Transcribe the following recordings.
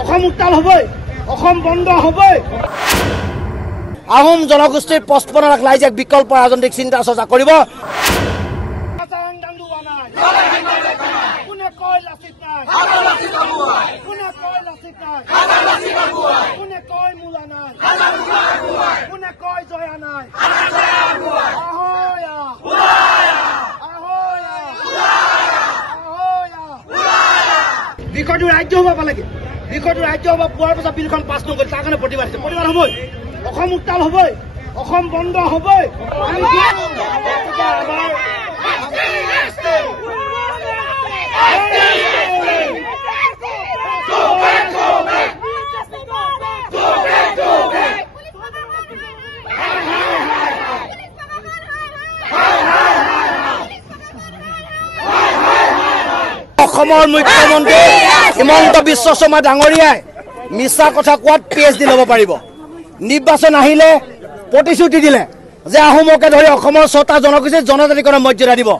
অসম উত্তাল হ'বই, অসম বন্ধ হ'বই। আহোম জনগোষ্ঠীৰ 55 লাখ ৰাইজে বিকল্প ৰাজনৈতিক চিন্তা চৰ্চা কৰিব। কোনে কয় লাচিত নাই, কোনে কয় লাচিত নাই, কোনে কয় মূলা নাই, কোনে কয় জয়া নাই। বিষয়টো ৰাজ্য হ'ব পালেগে, বিষয়টো ৰাজ্য হ'ব পোৱাৰ পিছত বিলখন পাছ নকৰি তাৰ কাৰণে প্ৰতিবাদ হৈছে। প্ৰতিবাদ হ'বই, অসম উত্তাল হ'বই, অসম বন্ধ হ'বই। অসমৰ মুখ্যমন্ত্ৰী হিমন্ত বিশ্ব শৰ্মা ডাঙৰীয়াই মিছা কথা কোৱাত PhD ল'ব পাৰিব। নিৰ্বাচন আহিলে প্ৰতিশ্ৰুতি দিলে যে আহোমকে ধৰি অসমৰ 6টা জনগোষ্ঠীক জনজাতিকৰণৰ মৰ্যাদা দিব।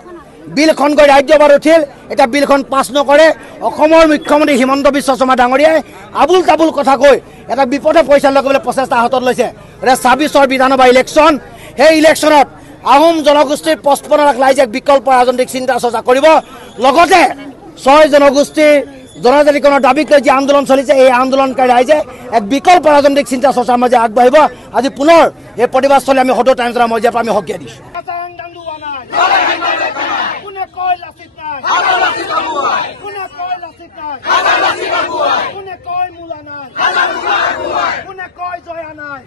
বিলখন গৈ ৰাজ্যসভাত উঠিল, এতিয়া বিলখন পাছ নকৰে। অসমৰ মুখ্যমন্ত্ৰী হিমন্ত বিশ্ব শৰ্মা ডাঙৰীয়াই আবুল তাবুল কথা কৈ এটা বিপদে পৰিচালনা কৰিবলৈ প্ৰচেষ্টা হাতত লৈছে। এতিয়া 26ৰ বিধানসভা ইলেকশ্যন, সেই ইলেকশ্যনত আহোম জনগোষ্ঠীৰ 55 লাখ ৰাইজে বিকল্প ৰাজনৈতিক চিন্তা চৰ্চা কৰিব। লগতে 6 জনগোষ্ঠীৰ জনজাতিকৰণৰ দাবীক লৈ যি আন্দোলন চলিছে, এই আন্দোলনকাৰী ৰাইজে এক বিকল্প ৰাজনৈতিক চিন্তা চৰ্চাৰ মাজে আগবাঢ়িব। আজি পুনৰ এই প্ৰতিবাদস্থলী আমি সদৌ টাইমছৰ মজিয়াৰ পৰা আমি সকীয়াই দিছোঁ। কোনে কয় লাচিত নাই, কোনে কয় লাচিত নাই, কোনে কয় মূলা নাই, কোনে কয় জয়া নাই।